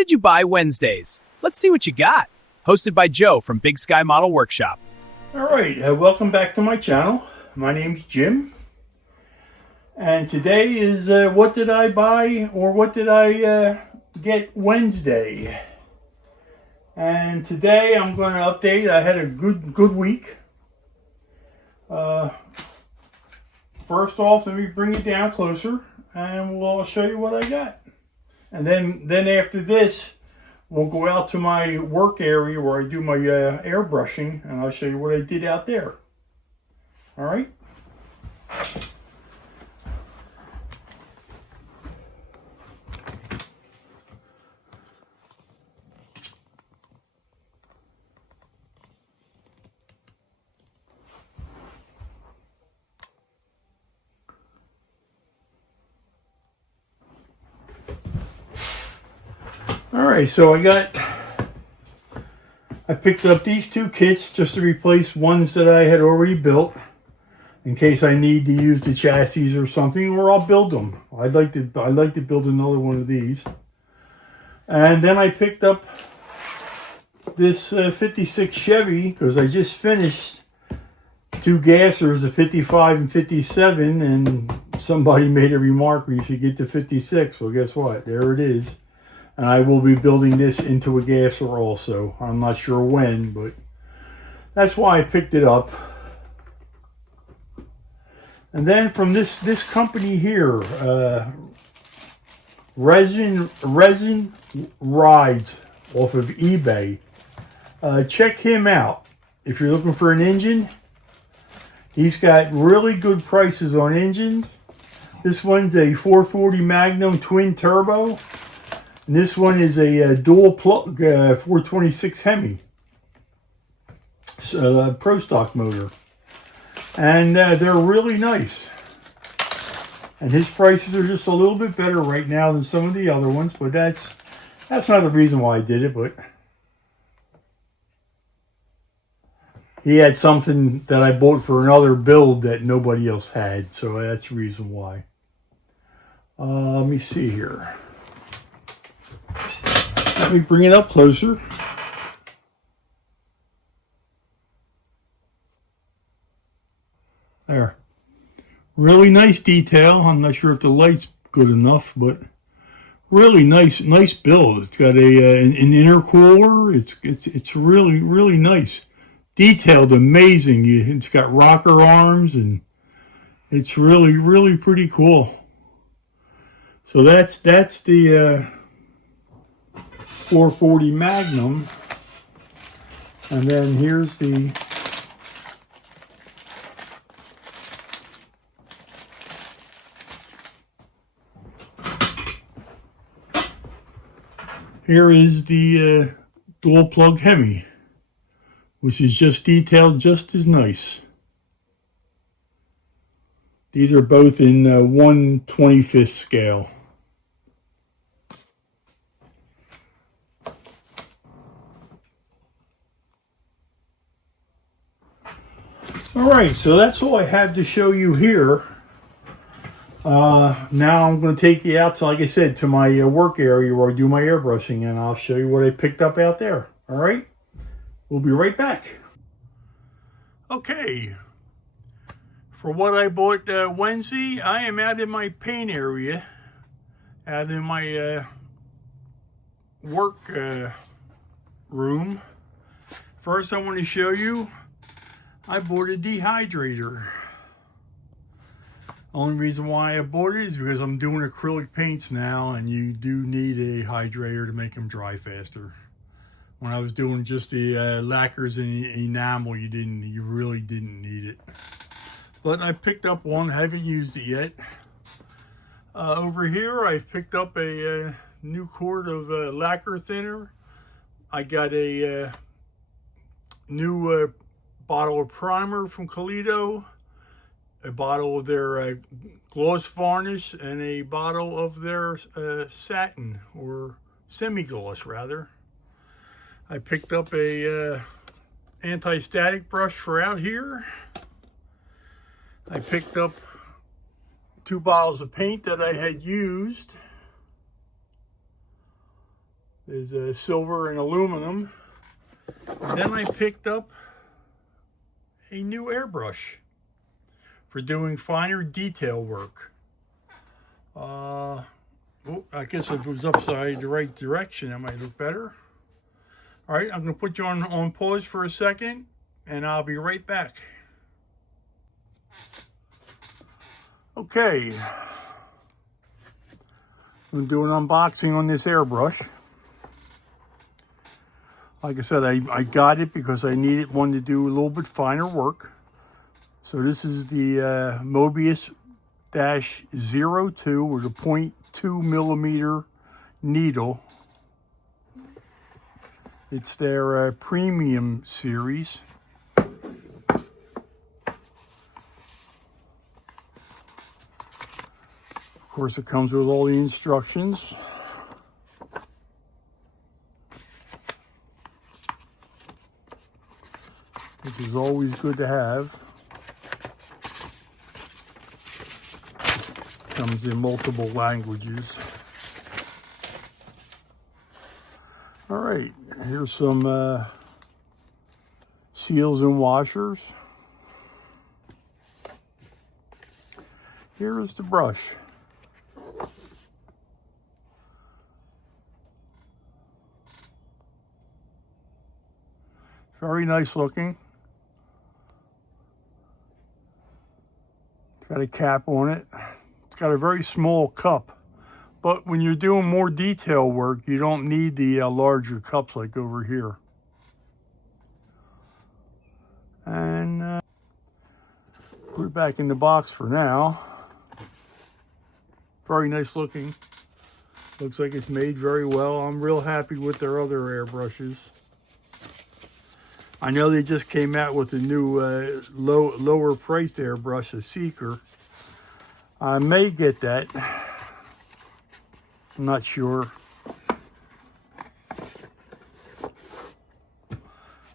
did you buy Wednesdays? Let's see what you got. Hosted by Joe from Big Sky Model Workshop. All right, welcome back to my channel. My name's Jim. And today is what did I buy or what did I get Wednesday. And today I'm going to update. I had a good week. First off, let me bring it down closer and we'll show you what I got. And then after this, we'll go out to my work area where I do my airbrushing, and I'll show you what I did out there. All right? All right, so I picked up these two kits just to replace ones that I had already built in case I need to use the chassis or something, or I'll build them. I'd like to build another one of these. And then I picked up this 56 Chevy because I just finished two gassers, a 55 and 57, and somebody made a remark, you should get the 56. Well, guess what? There it is. And I will be building this into a gasser also. I'm not sure when, but that's why I picked it up. And then from this company here, Resin Rides off of eBay. Check him out. If you're looking for an engine, he's got really good prices on engines. This one's a 440 Magnum twin turbo. And this one is a dual plug 426 Hemi Pro Stock motor. And they're really nice. And his prices are just a little bit better right now than some of the other ones. But that's not the reason why I did it. But he had something that I bought for another build that nobody else had. So that's the reason why. Let me see here. Let me bring it up closer. There. Really nice detail. I'm not sure if the light's good enough, but really nice build. It's got an intercooler. It's really nice. Detailed, amazing. It's got rocker arms, and it's really pretty cool. So that's the 440 Magnum, and then here's the dual plug Hemi, which is just detailed just as nice. These are both in 1/25th scale. All right, so that's all I have to show you here. Now I'm going to take you out to, like I said, to my work area where I do my airbrushing, and I'll show you what I picked up out there. All right, we'll be right back. Okay, for what I bought Wednesday, I am out in my paint area, out in my work room. First, I want to show you I bought a dehydrator. Only reason why I bought it is because I'm doing acrylic paints now, and you do need a hydrator to make them dry faster. When I was doing just the lacquers and enamel, you really didn't need it. But I picked up one, haven't used it yet. Over here, I've picked up a new quart of lacquer thinner. I got a new bottle of primer from Kaleido, a bottle of their gloss varnish, and a bottle of their satin, or semi-gloss rather. I picked up a anti-static brush for out here. I picked up 2 bottles of paint that I had used. There's silver and aluminum. And then I picked up a new airbrush for doing finer detail work. Oh, I guess if it was upside the right direction, that might look better. All right, I'm going to put you on pause for a second, and I'll be right back. Okay, I'm going to do an unboxing on this airbrush. Like I said, I got it because I needed one to do a little bit finer work. So this is the Mobius -02 with a 0.2 millimeter needle. It's their premium series. Of course, it comes with all the instructions. Which is always good to have. Comes in multiple languages. All right, here's some seals and washers. Here is the brush. Very nice looking. It's got a cap on it. It's got a very small cup. But when you're doing more detail work, you don't need the larger cups like over here. And put it back in the box for now. Very nice looking. Looks like it's made very well. I'm real happy with their other airbrushes. I know they just came out with a new lower priced airbrush, a Seeker. I may get that. I'm not sure.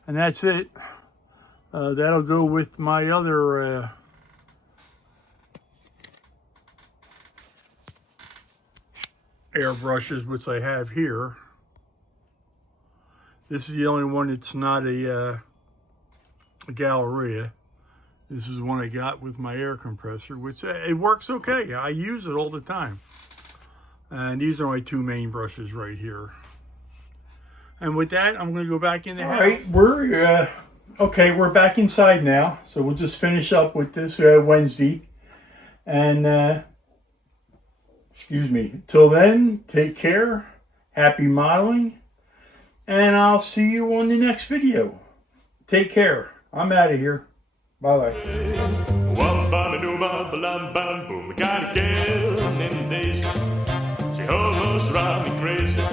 And that's it. That'll go with my other airbrushes, which I have here. This is the only one that's not a Galleria. This is the one I got with my air compressor, which it works okay. I use it all the time. And these are my two main brushes right here. And with that, I'm going to go back in the house. All right, we're back inside now. So we'll just finish up with this Wednesday. And excuse me. Till then, take care. Happy modeling. And I'll see you on the next video. Take care. I'm out of here. Bye-bye. She almost drives me crazy.